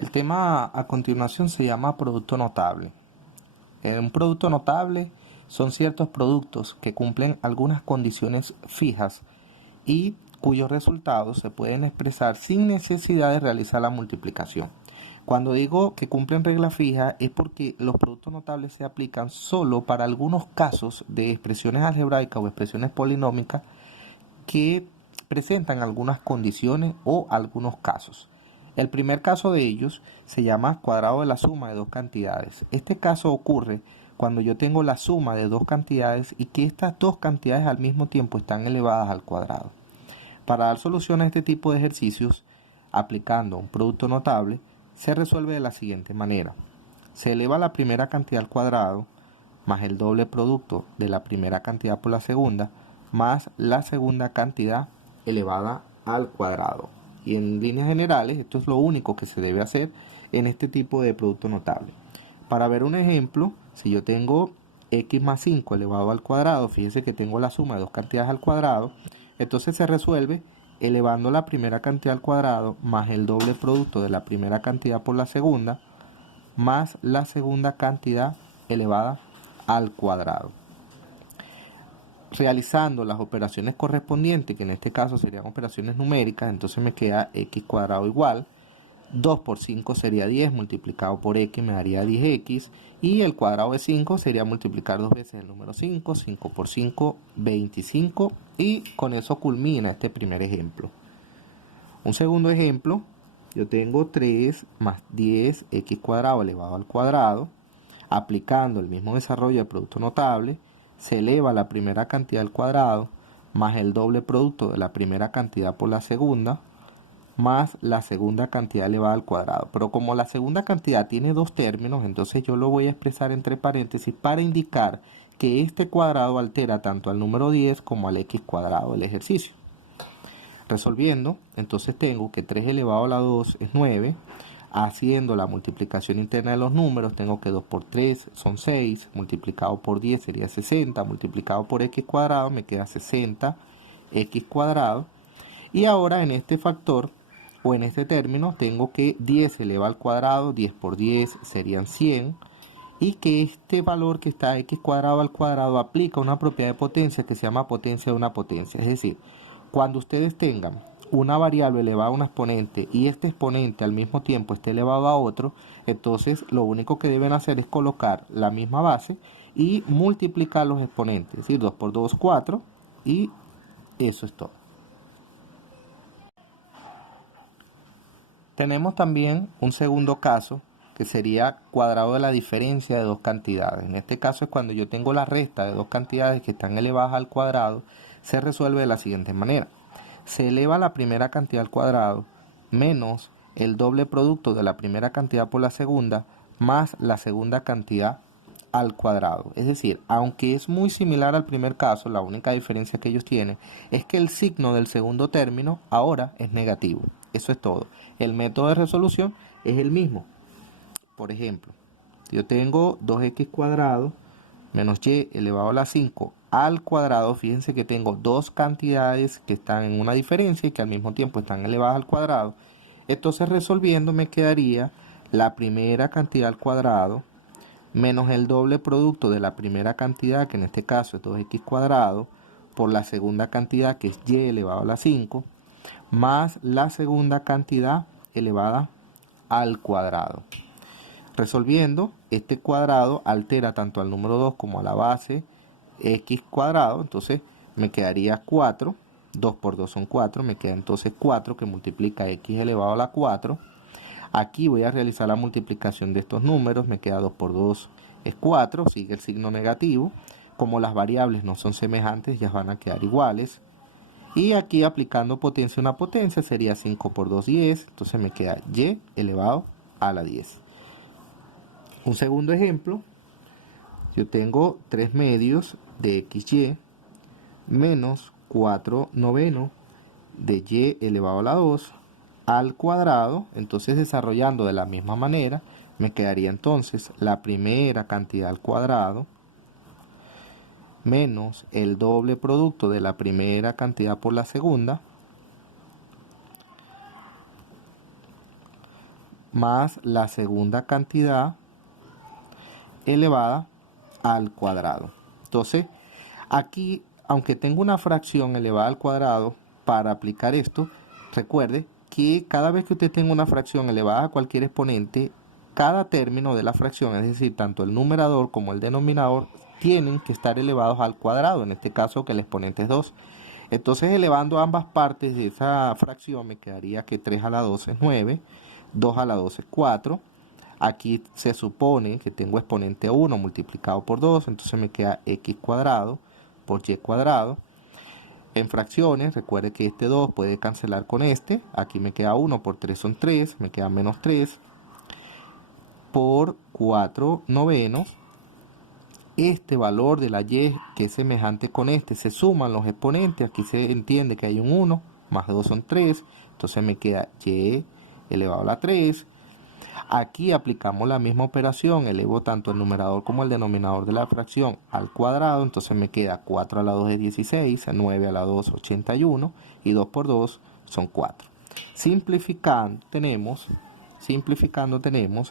El tema a continuación se llama producto notable. Un producto notable son ciertos productos que cumplen algunas condiciones fijas y cuyos resultados se pueden expresar sin necesidad de realizar la multiplicación. Cuando digo que cumplen regla fija es porque los productos notables se aplican solo para algunos casos de expresiones algebraicas o expresiones polinómicas que presentan algunas condiciones o algunos casos. El primer caso de ellos se llama cuadrado de la suma de dos cantidades. Este caso ocurre cuando yo tengo la suma de dos cantidades y que estas dos cantidades al mismo tiempo están elevadas al cuadrado. Para dar solución a este tipo de ejercicios, aplicando un producto notable, se resuelve de la siguiente manera. Se eleva la primera cantidad al cuadrado más el doble producto de la primera cantidad por la segunda más la segunda cantidad elevada al cuadrado. Y en líneas generales, esto es lo único que se debe hacer en este tipo de producto notable. Para ver un ejemplo, si yo tengo x más 5 elevado al cuadrado, fíjense que tengo la suma de dos cantidades al cuadrado, entonces se resuelve elevando la primera cantidad al cuadrado más el doble producto de la primera cantidad por la segunda más la segunda cantidad elevada al cuadrado. Realizando las operaciones correspondientes, que en este caso serían operaciones numéricas, entonces me queda x cuadrado igual 2 por 5 sería 10, multiplicado por x me daría 10x, y el cuadrado de 5 sería multiplicar dos veces el número 5, 5 por 5, 25, y con eso culmina este primer ejemplo. Un segundo ejemplo, yo tengo 3 más 10x cuadrado elevado al cuadrado. Aplicando el mismo desarrollo del producto notable, se eleva la primera cantidad al cuadrado más el doble producto de la primera cantidad por la segunda más la segunda cantidad elevada al cuadrado. Pero como la segunda cantidad tiene dos términos, entonces yo lo voy a expresar entre paréntesis para indicar que este cuadrado altera tanto al número 10 como al x cuadrado del ejercicio. Resolviendo, entonces tengo que 3 elevado a la 2 es 9. Haciendo la multiplicación interna de los números, tengo que 2 por 3 son 6, multiplicado por 10 sería 60, multiplicado por x cuadrado me queda 60 x cuadrado. Y ahora en este factor o en este término tengo que 10 se eleva al cuadrado, 10 por 10 serían 100, y que este valor que está x cuadrado al cuadrado aplica una propiedad de potencia que se llama potencia de una potencia. Es decir, cuando ustedes tengan una variable elevada a un exponente y este exponente al mismo tiempo esté elevado a otro, entonces lo único que deben hacer es colocar la misma base y multiplicar los exponentes. Es decir, 2 por 2, 4, y eso es todo. Tenemos también un segundo caso que sería cuadrado de la diferencia de dos cantidades. En este caso es cuando yo tengo la resta de dos cantidades que están elevadas al cuadrado, se resuelve de la siguiente manera. Se eleva la primera cantidad al cuadrado menos el doble producto de la primera cantidad por la segunda más la segunda cantidad al cuadrado. Es decir, aunque es muy similar al primer caso, la única diferencia que ellos tienen es que el signo del segundo término ahora es negativo. Eso es todo. El método de resolución es el mismo. Por ejemplo, yo tengo 2x cuadrado menos y elevado a la 5 al cuadrado. Fíjense que tengo dos cantidades que están en una diferencia y que al mismo tiempo están elevadas al cuadrado. Entonces resolviendo me quedaría la primera cantidad al cuadrado menos el doble producto de la primera cantidad, que en este caso es 2x cuadrado, por la segunda cantidad, que es y elevado a la 5, más la segunda cantidad elevada al cuadrado. Resolviendo, este cuadrado altera tanto al número 2 como a la base x cuadrado, entonces me quedaría 4, 2 por 2 son 4, me queda entonces 4 que multiplica x elevado a la 4. Aquí voy a realizar la multiplicación de estos números, me queda 2 por 2 es 4, sigue el signo negativo. Como las variables no son semejantes, ya van a quedar iguales. Y aquí aplicando potencia a una potencia sería 5 por 2, 10, entonces me queda y elevado a la 10. Un segundo ejemplo, yo tengo 3 medios de xy menos 4 novenos de y elevado a la 2 al cuadrado. Entonces, desarrollando de la misma manera, me quedaría entonces la primera cantidad al cuadrado menos el doble producto de la primera cantidad por la segunda más la segunda cantidad elevada al cuadrado. Entonces, aquí, aunque tengo una fracción elevada al cuadrado, para aplicar esto, recuerde que cada vez que usted tenga una fracción elevada a cualquier exponente, cada término de la fracción, es decir, tanto el numerador como el denominador, tienen que estar elevados al cuadrado, en este caso que el exponente es 2. Entonces, elevando ambas partes de esa fracción, me quedaría que 3 a la 2 es 9, 2 a la 2 es 4. Aquí se supone que tengo exponente 1 multiplicado por 2, entonces me queda x cuadrado por y cuadrado. En fracciones, recuerde que este 2 puede cancelar con este. Aquí me queda 1 por 3 son 3, me queda menos 3 por 4 novenos. Este valor de la y, que es semejante con este, se suman los exponentes. Aquí se entiende que hay un 1, más 2 son 3. Entonces me queda y elevado a la 3. Aquí aplicamos la misma operación, elevo tanto el numerador como el denominador de la fracción al cuadrado, entonces me queda 4 a la 2 es 16, 9 a la 2 81 y 2 por 2 son 4. Simplificando tenemos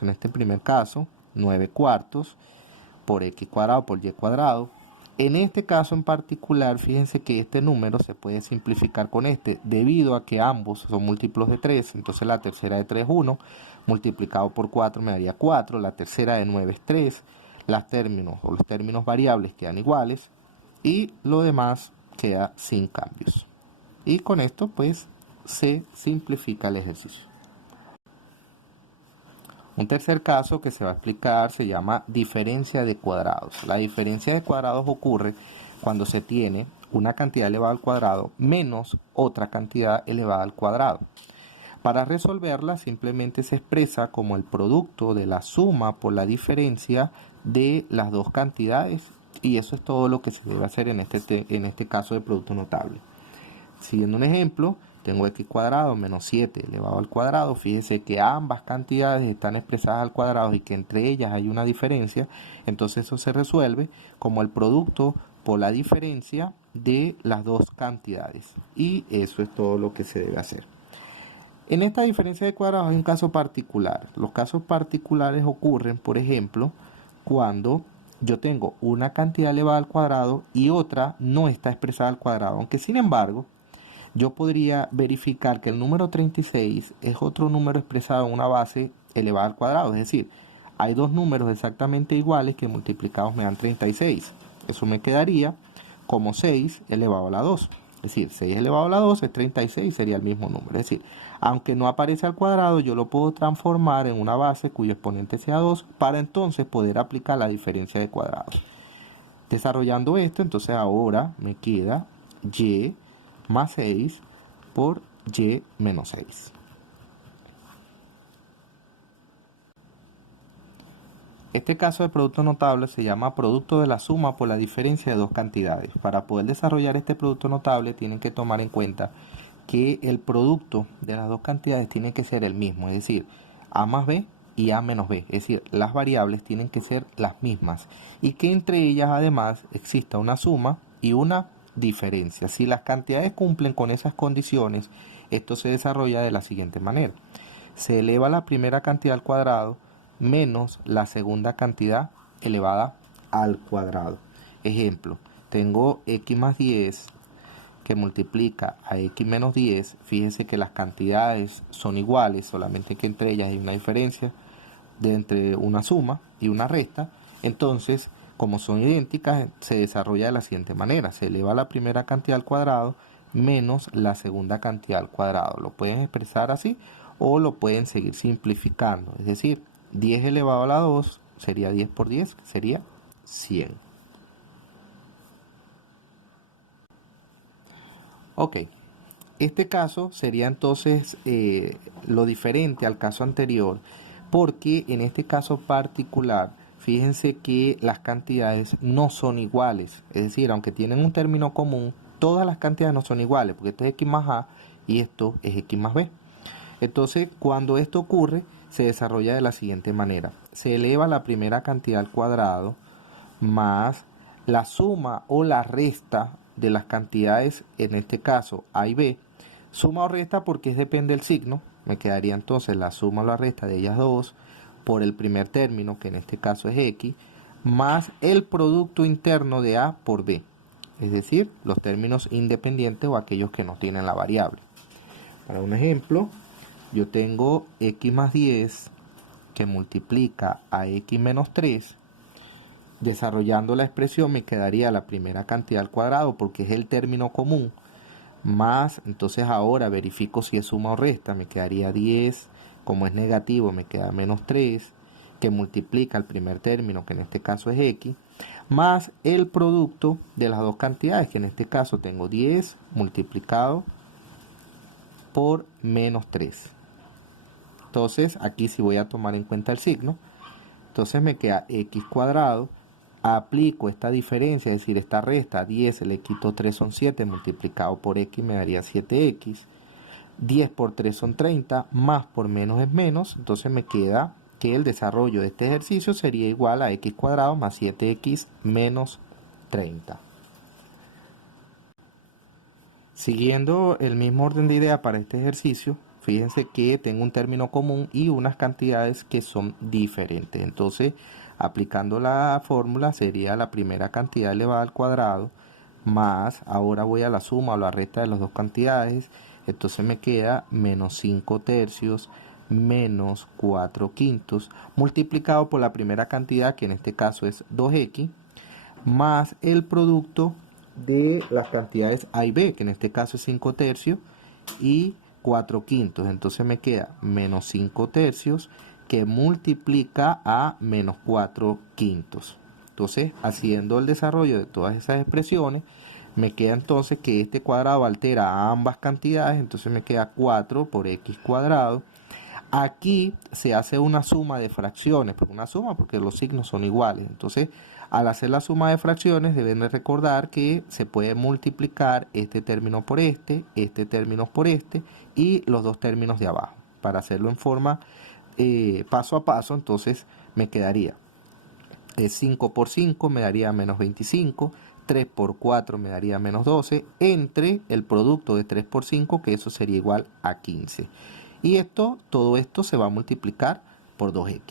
en este primer caso 9 cuartos por x cuadrado por y cuadrado. En este caso en particular, fíjense que este número se puede simplificar con este, debido a que ambos son múltiplos de 3, entonces la tercera de 3 es 1, multiplicado por 4 me daría 4, la tercera de 9 es 3, los términos variables quedan iguales, y lo demás queda sin cambios. Y con esto pues se simplifica el ejercicio. Un tercer caso que se va a explicar se llama diferencia de cuadrados. La diferencia de cuadrados ocurre cuando se tiene una cantidad elevada al cuadrado menos otra cantidad elevada al cuadrado. Para resolverla simplemente se expresa como el producto de la suma por la diferencia de las dos cantidades, y eso es todo lo que se debe hacer en este caso de producto notable. Siguiendo un ejemplo, tengo x cuadrado menos 7 elevado al cuadrado. Fíjese que ambas cantidades están expresadas al cuadrado y que entre ellas hay una diferencia. Entonces eso se resuelve como el producto por la diferencia de las dos cantidades. Y eso es todo lo que se debe hacer. En esta diferencia de cuadrados hay un caso particular. Los casos particulares ocurren, por ejemplo, cuando yo tengo una cantidad elevada al cuadrado y otra no está expresada al cuadrado. Aunque sin embargo, yo podría verificar que el número 36 es otro número expresado en una base elevada al cuadrado. Es decir, hay dos números exactamente iguales que multiplicados me dan 36. Eso me quedaría como 6 elevado a la 2. Es decir, 6 elevado a la 2 es 36, sería el mismo número. Es decir, aunque no aparece al cuadrado, yo lo puedo transformar en una base cuyo exponente sea 2 para entonces poder aplicar la diferencia de cuadrados. Desarrollando esto, entonces ahora me queda y más 6 por y menos 6. Este caso de producto notable se llama producto de la suma por la diferencia de dos cantidades. Para poder desarrollar este producto notable tienen que tomar en cuenta que el producto de las dos cantidades tiene que ser el mismo, es decir, a más b y a menos b, es decir, las variables tienen que ser las mismas y que entre ellas además exista una suma y una diferencia. Si las cantidades cumplen con esas condiciones, esto se desarrolla de la siguiente manera. Se eleva la primera cantidad al cuadrado menos la segunda cantidad elevada al cuadrado. Ejemplo, tengo x más 10 que multiplica a x menos 10. Fíjense que las cantidades son iguales, solamente que entre ellas hay una diferencia entre una suma y una resta. Entonces, como son idénticas, se desarrolla de la siguiente manera. Se eleva la primera cantidad al cuadrado menos la segunda cantidad al cuadrado. Lo pueden expresar así o lo pueden seguir simplificando. Es decir, 10 elevado a la 2 sería 10 por 10, que sería 100. Ok, este caso sería entonces lo diferente al caso anterior, porque en este caso particular, fíjense que las cantidades no son iguales. Es decir, aunque tienen un término común, todas las cantidades no son iguales, porque esto es x más a y esto es x más b. Entonces, cuando esto ocurre, se desarrolla de la siguiente manera. Se eleva la primera cantidad al cuadrado más la suma o la resta de las cantidades, en este caso a y b. Suma o resta porque depende del signo. Me quedaría entonces la suma o la resta de ellas dos por el primer término, que en este caso es x, más el producto interno de a por b, es decir, los términos independientes o aquellos que no tienen la variable. Para un ejemplo, yo tengo x más 10 que multiplica a x menos 3. Desarrollando la expresión me quedaría la primera cantidad al cuadrado porque es el término común, más, entonces ahora verifico si es suma o resta, me quedaría 10, como es negativo me queda menos 3, que multiplica el primer término, que en este caso es x, más el producto de las dos cantidades, que en este caso tengo 10 multiplicado por menos 3. Entonces aquí sí voy a tomar en cuenta el signo, entonces me queda x cuadrado. Aplico esta diferencia, es decir, esta resta, 10 le quito 3 son 7, multiplicado por x me daría 7x, 10 por 3 son 30, más por menos es menos, entonces me queda que el desarrollo de este ejercicio sería igual a x cuadrado más 7x menos 30. Siguiendo el mismo orden de idea para este ejercicio, fíjense que tengo un término común y unas cantidades que son diferentes. Entonces, aplicando la fórmula sería la primera cantidad elevada al cuadrado más, ahora voy a la suma o la resta de las dos cantidades, entonces me queda menos 5 tercios menos 4 quintos multiplicado por la primera cantidad, que en este caso es 2x, más el producto de las cantidades a y b, que en este caso es 5 tercios y 4 quintos. Entonces me queda menos 5 tercios que multiplica a menos 4 quintos. Entonces, haciendo el desarrollo de todas esas expresiones, me queda entonces que este cuadrado altera a ambas cantidades, entonces me queda 4 por x cuadrado. Aquí se hace una suma de fracciones, una suma porque los signos son iguales. Entonces, al hacer la suma de fracciones, deben de recordar que se puede multiplicar este término por este término por este y los dos términos de abajo. Para hacerlo en forma paso a paso, entonces me quedaría 5 por 5 me daría menos 25, 3 por 4 me daría menos 12, entre el producto de 3 por 5, que eso sería igual a 15. Y todo esto se va a multiplicar por 2x.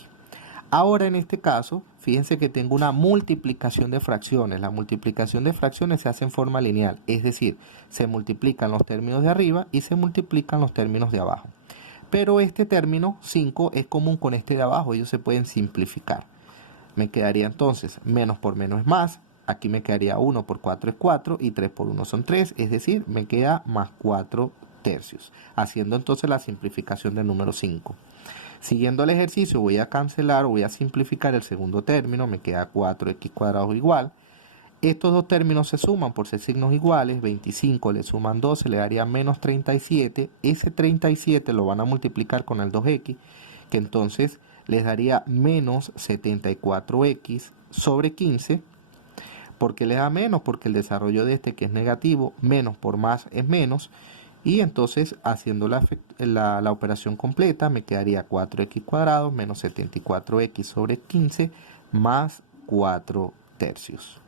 Ahora en este caso, fíjense que tengo una multiplicación de fracciones. La multiplicación de fracciones se hace en forma lineal, es decir, se multiplican los términos de arriba y se multiplican los términos de abajo. Pero este término 5 es común con este de abajo, ellos se pueden simplificar. Me quedaría entonces menos por menos es más, aquí me quedaría 1 por 4 es 4 y 3 por 1 son 3, es decir, me queda más 4 tercios, haciendo entonces la simplificación del número 5. Siguiendo el ejercicio voy a cancelar o voy a simplificar el segundo término, me queda 4x cuadrado igual. Estos dos términos se suman por ser signos iguales, 25 le suman 12, le daría menos 37, ese 37 lo van a multiplicar con el 2x, que entonces les daría menos 74x sobre 15. ¿Por qué les da menos? Porque el desarrollo de este, que es negativo, menos por más es menos, y entonces haciendo la operación completa me quedaría 4x cuadrado menos 74x sobre 15 más 4 tercios.